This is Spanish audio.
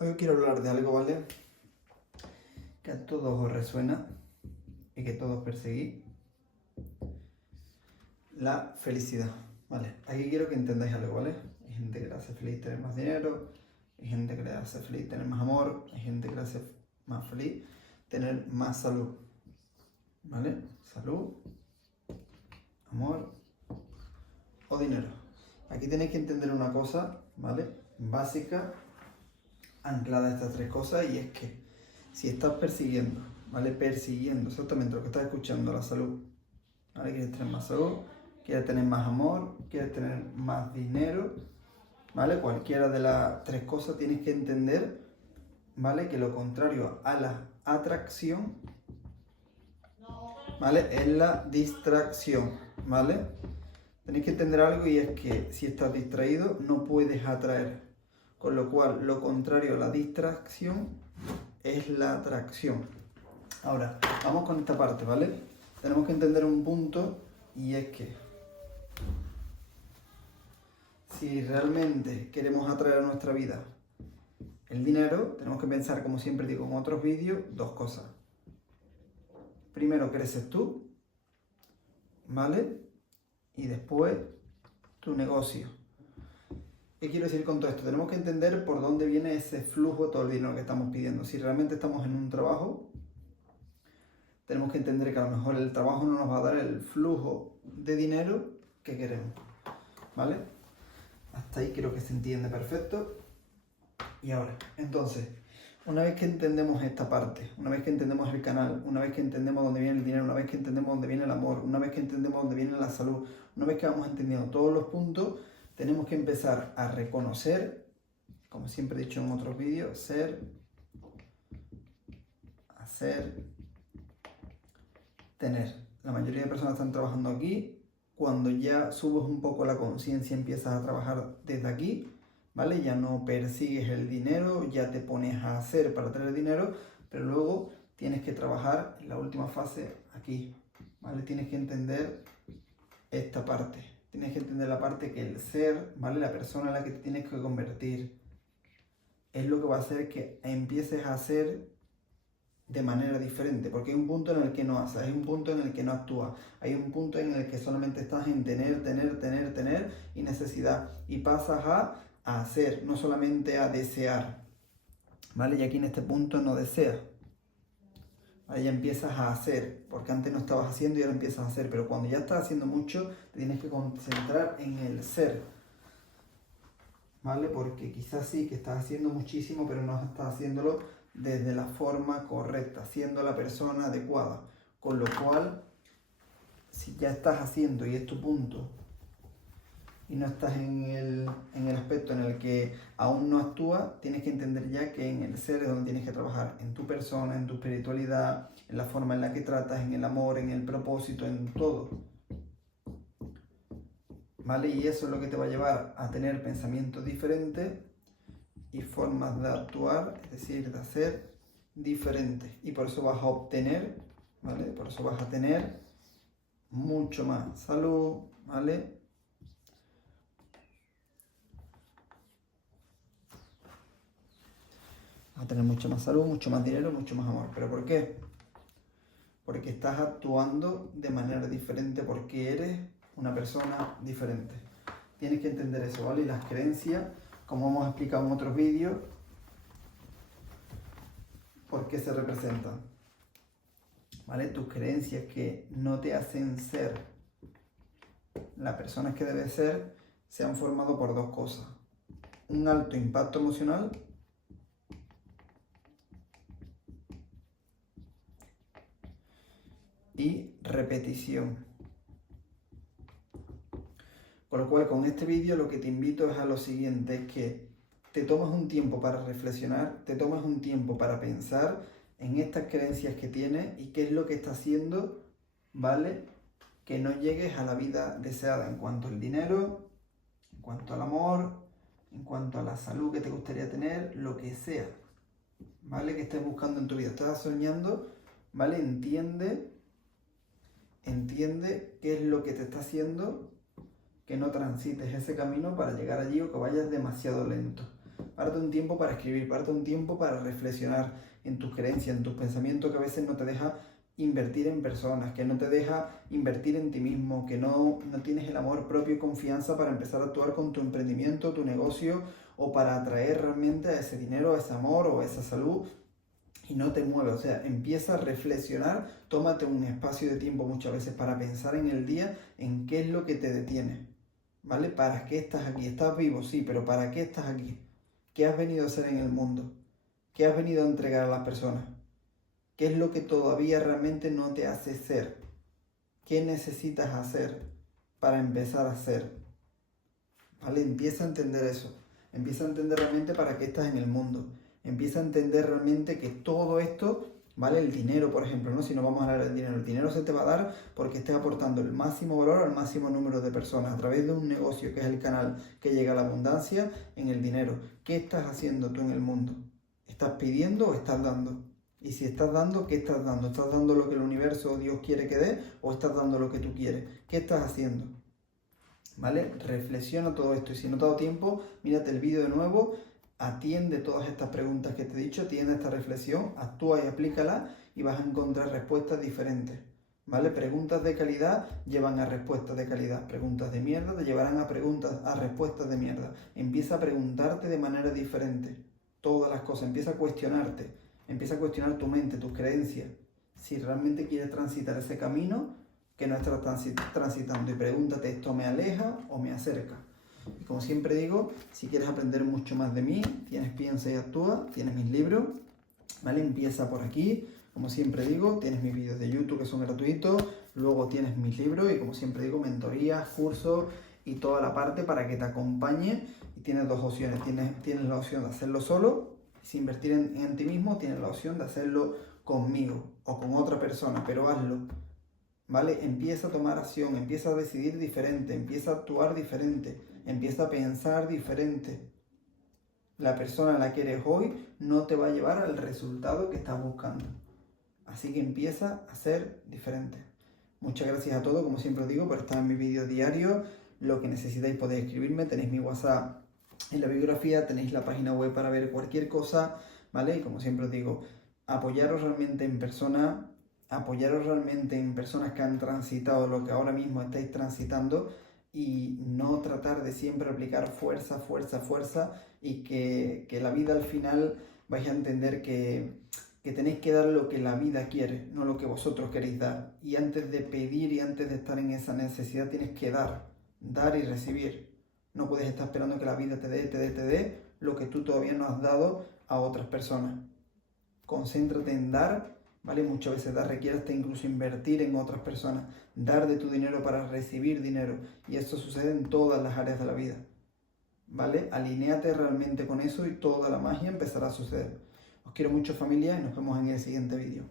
Hoy quiero hablar de algo, ¿vale? Que a todos os resuena y que todos perseguís. La felicidad, ¿vale? Aquí quiero que entendáis algo, ¿vale? Hay gente que le hace feliz tener más dinero, hay gente que le hace feliz tener más amor, hay gente que le hace más feliz tener más salud, ¿vale? Salud, amor o dinero. Aquí tenéis que entender una cosa, ¿vale? Básica, anclada a estas tres cosas, y es que si estás persiguiendo, ¿vale? Persiguiendo exactamente lo que estás escuchando, la salud, ¿vale? Quieres tener más salud, quieres tener más amor, quieres tener más dinero, ¿vale? Cualquiera de las tres cosas tienes que entender, ¿vale? Que lo contrario a la atracción, ¿vale? Es la distracción, ¿vale? Tenéis que entender algo, y es que si estás distraído no puedes atraer. Con lo cual, lo contrario a la distracción es la atracción. Ahora, vamos con esta parte, ¿vale? Tenemos que entender un punto, y es que si realmente queremos atraer a nuestra vida el dinero, tenemos que pensar, como siempre digo en otros vídeos, dos cosas. Primero creces tú, ¿vale? Y después tu negocio. ¿Qué quiero decir con todo esto? Tenemos que entender por dónde viene ese flujo de todo el dinero que estamos pidiendo. Si realmente estamos en un trabajo, tenemos que entender que a lo mejor el trabajo no nos va a dar el flujo de dinero que queremos, ¿vale? Hasta ahí creo que se entiende perfecto. Y ahora, entonces, una vez que entendemos esta parte, una vez que entendemos el canal, una vez que entendemos dónde viene el dinero, una vez que entendemos dónde viene el amor, una vez que entendemos dónde viene la salud, una vez que vamos entendiendo todos los puntos, tenemos que empezar a reconocer, como siempre he dicho en otros vídeos, ser, hacer, tener. La mayoría de personas están trabajando aquí. Cuando ya subes un poco la conciencia, empiezas a trabajar desde aquí, ¿vale? Ya no persigues el dinero, ya te pones a hacer para tener dinero, pero luego tienes que trabajar en la última fase aquí, ¿vale? Tienes que entender esta parte. Tienes que entender la parte que el ser, ¿vale? La persona en la que te tienes que convertir es lo que va a hacer que empieces a hacer de manera diferente, porque hay un punto en el que no haces, hay un punto en el que no actúas, hay un punto en el que solamente estás en tener y necesidad, y pasas a hacer, no solamente a desear, ¿vale? Y aquí en este punto no deseas, ¿vale? Ya empiezas a hacer, porque antes no estabas haciendo y ahora empiezas a hacer, pero cuando ya estás haciendo mucho, te tienes que concentrar en el ser, ¿vale? Porque quizás sí que estás haciendo muchísimo, pero no estás haciéndolo desde la forma correcta, siendo la persona adecuada. Con lo cual, si ya estás haciendo y es tu punto, y no estás en el aspecto en el que aún no actúas, tienes que entender ya que en el ser es donde tienes que trabajar, en tu persona, en tu espiritualidad, en la forma en la que tratas, en el amor, en el propósito, en todo, ¿vale? Y eso es lo que te va a llevar a tener pensamientos diferentes y formas de actuar, es decir, de hacer diferentes. Y por eso vas a obtener, ¿vale? Por eso vas a tener mucho más salud, ¿vale? Vas a tener mucho más salud, mucho más dinero, mucho más amor. ¿Pero por qué? Porque estás actuando de manera diferente, porque eres una persona diferente. Tienes que entender eso, ¿vale? Y las creencias, como hemos explicado en otros vídeos, ¿por qué se representan? ¿Vale? Tus creencias que no te hacen ser la persona que debes ser se han formado por dos cosas: un alto impacto emocional y repetición. Con lo cual, con este vídeo lo que te invito es a lo siguiente: es que te tomes un tiempo para reflexionar, te tomes un tiempo para pensar en estas creencias que tienes y qué es lo que está haciendo, ¿vale? Que no llegues a la vida deseada en cuanto al dinero, en cuanto al amor, en cuanto a la salud que te gustaría tener, lo que sea, ¿vale? Que estés buscando en tu vida. Estás soñando, ¿vale? Entiende qué es lo que te está haciendo que no transites ese camino para llegar allí, o que vayas demasiado lento. párate un tiempo para escribir, párate un tiempo para reflexionar en tus creencias, en tus pensamientos que a veces no te deja invertir en personas, que no te deja invertir en ti mismo, que no tienes el amor propio y confianza para empezar a actuar con tu emprendimiento, tu negocio o para atraer realmente a ese dinero, a ese amor o a esa salud y no te mueve. O sea, empieza a reflexionar, tómate un espacio de tiempo muchas veces para pensar en el día, en qué es lo que te detiene, ¿vale? ¿Para qué estás aquí? Estás vivo, sí, pero ¿para qué estás aquí? ¿Qué has venido a hacer en el mundo? ¿Qué has venido a entregar a las personas? ¿Qué es lo que todavía realmente no te hace ser? ¿Qué necesitas hacer para empezar a ser? ¿Vale? Empieza a entender eso. Empieza a entender realmente para qué estás en el mundo. Empieza a entender realmente que todo esto, ¿vale? El dinero, por ejemplo, ¿no? Si no vamos a hablar del dinero, el dinero se te va a dar porque estés aportando el máximo valor al máximo número de personas a través de un negocio que es el canal que llega a la abundancia en el dinero. ¿Qué estás haciendo tú en el mundo? ¿Estás pidiendo o estás dando? Y si estás dando, ¿qué estás dando? ¿Estás dando lo que el universo o Dios quiere que dé o estás dando lo que tú quieres? ¿Qué estás haciendo? ¿Vale? Reflexiona todo esto y si no te ha dado tiempo, mírate el vídeo de nuevo, atiende todas estas preguntas que te he dicho, atiende esta reflexión, actúa y aplícala y vas a encontrar respuestas diferentes. ¿Vale? Preguntas de calidad llevan a respuestas de calidad. Preguntas de mierda te llevarán a respuestas de mierda. Empieza a preguntarte de manera diferente todas las cosas, empieza a cuestionarte. Empieza a cuestionar tu mente, tus creencias, si realmente quieres transitar ese camino que no estás transitando. Y pregúntate, ¿esto me aleja o me acerca? Y como siempre digo, si quieres aprender mucho más de mí, tienes Piensa y Actúa, tienes mis libros, ¿vale? Empieza por aquí, como siempre digo, tienes mis vídeos de YouTube que son gratuitos, luego tienes mis libros y como siempre digo, mentorías, cursos y toda la parte para que te acompañe. Y tienes dos opciones, tienes la opción de hacerlo solo. Si invertir en ti mismo, tienes la opción de hacerlo conmigo o con otra persona, pero hazlo, ¿vale? Empieza a tomar acción, empieza a decidir diferente, empieza a actuar diferente, empieza a pensar diferente. La persona a la que eres hoy no te va a llevar al resultado que estás buscando. Así que empieza a ser diferente. Muchas gracias a todos, como siempre os digo, por estar en mis vídeos diarios. Lo que necesitáis podéis escribirme, tenéis mi WhatsApp en la biografía, tenéis la página web para ver cualquier cosa, ¿vale? Y como siempre os digo, apoyaros realmente en personas, que han transitado lo que ahora mismo estáis transitando y no tratar de siempre aplicar fuerza y que la vida al final vais a entender que tenéis que dar lo que la vida quiere, no lo que vosotros queréis dar. Y antes de pedir y antes de estar en esa necesidad tienes que dar y recibir. No puedes estar esperando que la vida te dé lo que tú todavía no has dado a otras personas. Concéntrate en dar, ¿vale? Muchas veces dar requiere hasta incluso invertir en otras personas, dar de tu dinero para recibir dinero. Y esto sucede en todas las áreas de la vida, ¿vale? Alinéate realmente con eso y toda la magia empezará a suceder. Os quiero mucho, familia, y nos vemos en el siguiente vídeo.